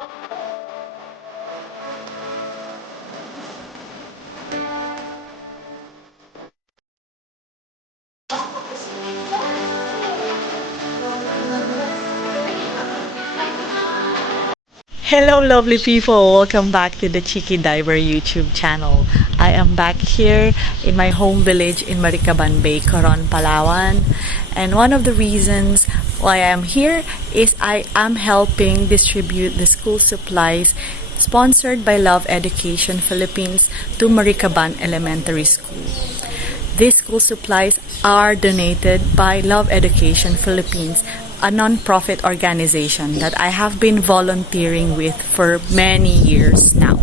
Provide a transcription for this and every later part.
Hello lovely people, welcome back to the Cheeky Diver YouTube channel. I am back here in my home village in Maricaban Bay, Coron, Palawan. And one of the reasons why I am here is I am helping distribute the school supplies sponsored by Love Education Philippines to Maricaban Elementary School. These school supplies are donated by Love Education Philippines, a non-profit organization that I have been volunteering with for many years now.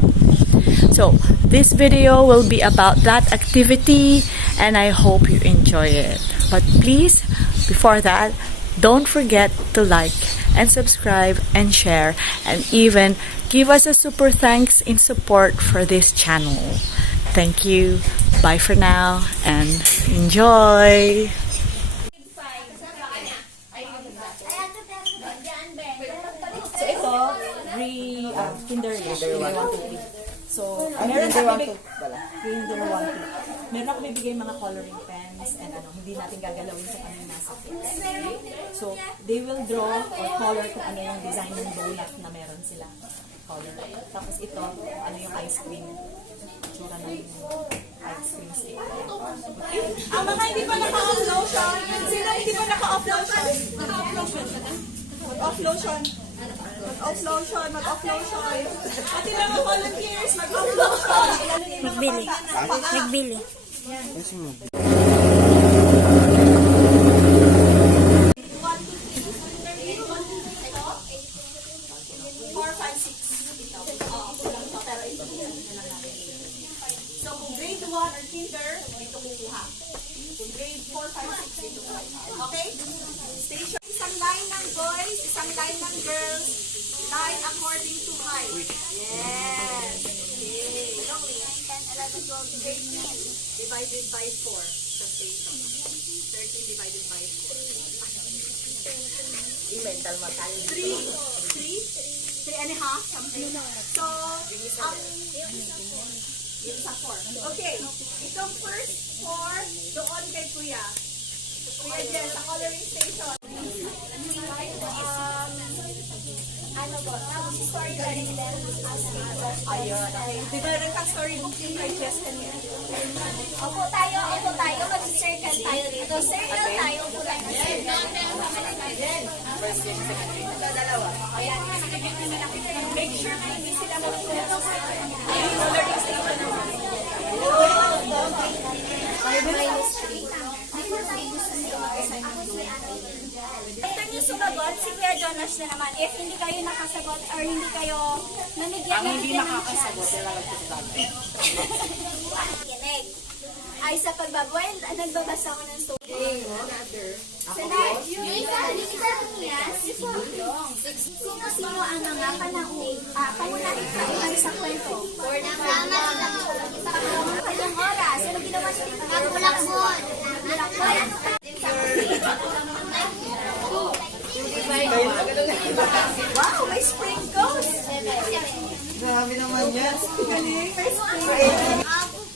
So this video will be about that activity and I hope you enjoy it. But please, before that, don't forget to like and subscribe and share and even give us a super thanks in support for this channel. Thank you. Bye for now and enjoy! So ito, kinder 1 to 3. So, meron ako kinder 1 to 3. Meron ako bibigay mga coloring pens and hindi natin gagalawin sa kanila nasa kids. So, they will draw or color kung ano yung design ng donut na meron sila. Color. Tapos ito, ano yung ice cream. Itsura ng ice cream stick. Okay? Ang mga hindi pa naka-off lotion, sino hindi pa naka-off lotion? Mag-off lotion. Mag-off lotion. Mag-off lotion. Pati lang ang volunteers, mag-off lotion. Nagbili. Nagbili. So, kung grade 1 or kinder, dito kukuha. Kung grade 4, 5, 6, dito kukuha. Okay? Station. Isang line ng boys, isang line ng girls. Line according to height. Yes. Okay. 10, 11, 12, 13. Divided by 4. Sa station. 13 divided by 4. Mental matal. 3 and a half, something. So, yung sa 4. Okay. Itong first 4, doon kay Kuya. Kuya Jen, sa coloring station. Ano ba? Story galing din. Ayun. Di ba rin kang storybook yung kay Jess kanina? Opo tayo. Mag-circle tayo dito. Circle tayo. Upo tayo. Make sure na hindi sila mag-coloring station. After nyo sumagot, si Kuya Jonas na naman. If hindi kayo nakasagot or hindi kayo namigyan ng hindi makakasagot, kinig. Ay sa pagbabuhay, nagbabasa ko ng story. Sino ang mga pangunahin kayo sa kwento? Ilang oras? Ano ginawa siya dito? Nagbulakbon. Wow, may sprinkles! Grabe naman yan. Galing, may sprinkles!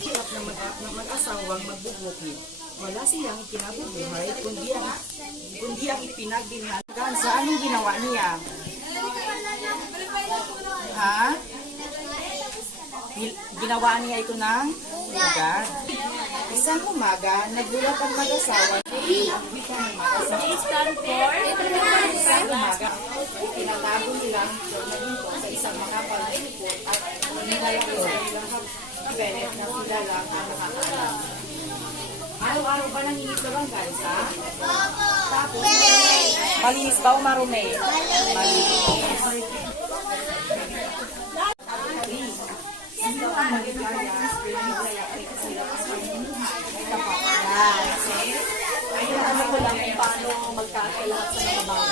Hirap na mag-asawang magbubukid. Wala siyang kinabubuhay, kundi ang ipinagbinhagan. Sa anong ginawa niya? Ha? Ginawa niya ito ng hugad. Isang umaga, nagulat ang mag-asawa. Isang umaga, tinatago nilang sa isang makapal na ipot at nilalaki sa ilang kabenet na sila lang ang nakakaalam. Araw-araw ba nanginit sa barangay sa? Tapos, malinis ba o marumi? Malinis. Sino ang maligaya? Pinigaya kay kasila kasi ay kapakalan. Ay, alam ko lang kung paano magkakailangan sa mga bata.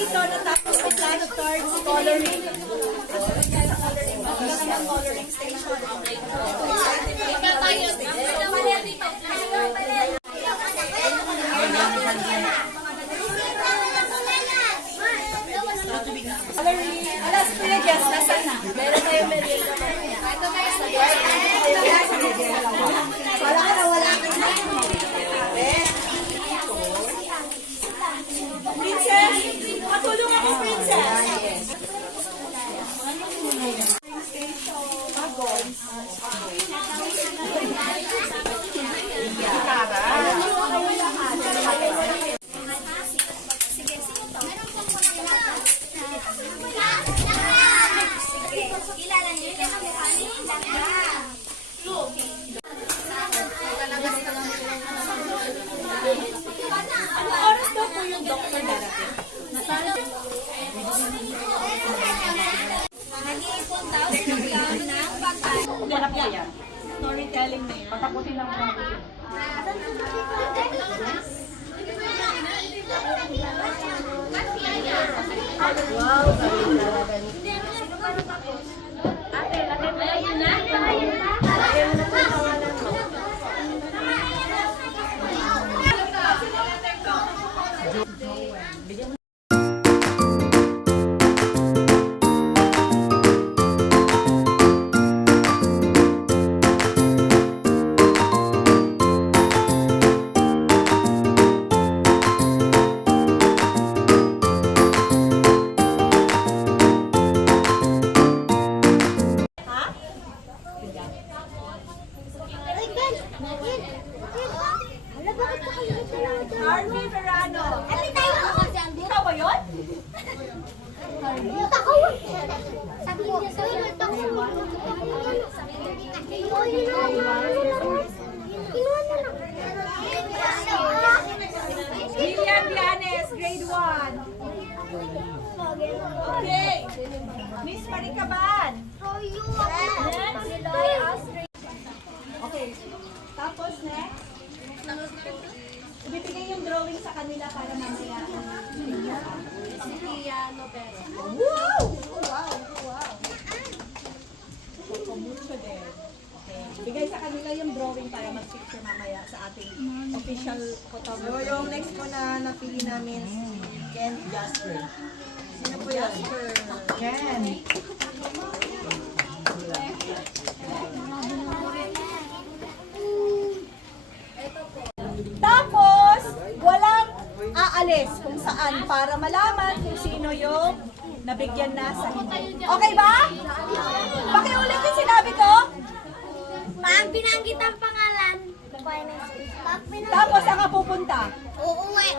dito natapos ang plano towards coloring. Kasunod niya sa coloring. Magkakaroon ng coloring station. Coloring. Alas, Kuya Jess, nasaan na? Meron tayo merienda mamaya. Wala ka na, wala ka na. Princess, matulong ako, Princess. Kilala niyo yung mukha ni Ano oras daw po yung doctor darating? Nag-iipon daw sila ng pagkain. Storytelling na yan. Patapusin lang po. Harvey Verano. Ikaw ba yun? Lilian Vianes, grade 1. Okay. Miss Maricaban. Okay. Tapos next. Ibibigay yung drawing sa kanila para mamaya. Wow! Wow! Wow! Mucho din. Okay. Bigay sa kanila yung drawing para mag-picture mamaya sa ating official photographer. So, yung next po na napili namin si Ken Jasper. Sino po yan? Ken. Tapos, walang aalis kung saan para malaman kung sino yung nabigyan na sa hindi. Okay ba? Pakiulit yung sinabi ko. Pag binanggit ang pangalan, Tapos, saan ka pupunta? uuwi.